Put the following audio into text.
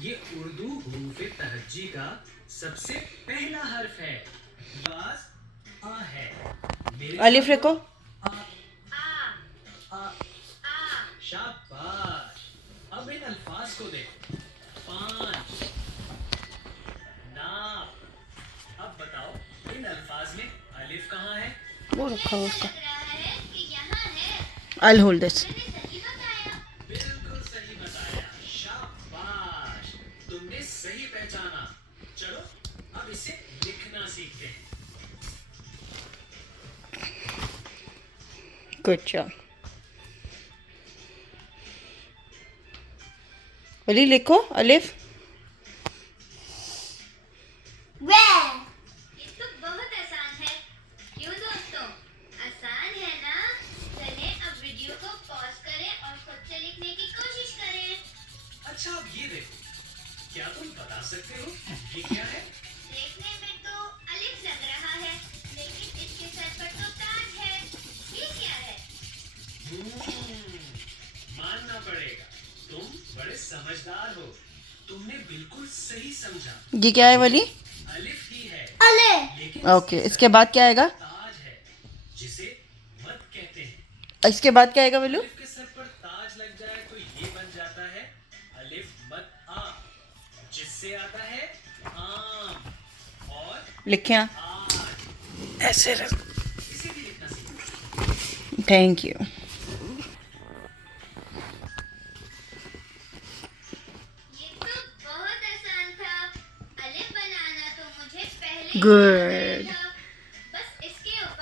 ये उर्दू हुरूफ तहज्जी का सबसे पहला हर्फ है। बस आ है। अलिफ लिखो। आ, आ, शाबाश। अब इन अल्फाज को देखो। 5 नाप। अब बताओ इन अल्फाज में अलिफ कहाँ है? वो रखा हुआ उसका। I'll hold this. बिल्कुल सही बताया। शाबाश, तुमने सही पहचाना। चलो अब इसे लिखना सीखते हैं। Good job. अली लिखो अलिफ। ये तो बहुत आसान है। क्यों दोस्तों, आसान है ना? चलें अब वीडियो को पॉज करें और खुद से लिखने की कोशिश करें। अच्छा अब ये देखो, क्या तुम बता सकते हो ये क्या है? देखने में तो अलिफ लग रहा है, लेकिन इसके सर पर तो ताज है। ये क्या है? मानना पड़ेगा, तुम बड़े समझदार हो। तुमने बिल्कुल सही समझा। ये क्या है वली? अलिफ ही है। लेकिन ओके, इसके बाद क्या आएगा? ताज है जिसे मत कहते हैं। इसके बाद क्या आएगा वलू? अलिफ के सर पर ताज लग जाए तो ये बन जाता है अलिफ मत आ, जिससे आता है आम और लिखे यहाँ आज। ऐसे रख। इसे भी लिखना सीखो। Thank you. ये तो बहुत आसान था। अलिफ बनाना तो मुझे पहले गुड।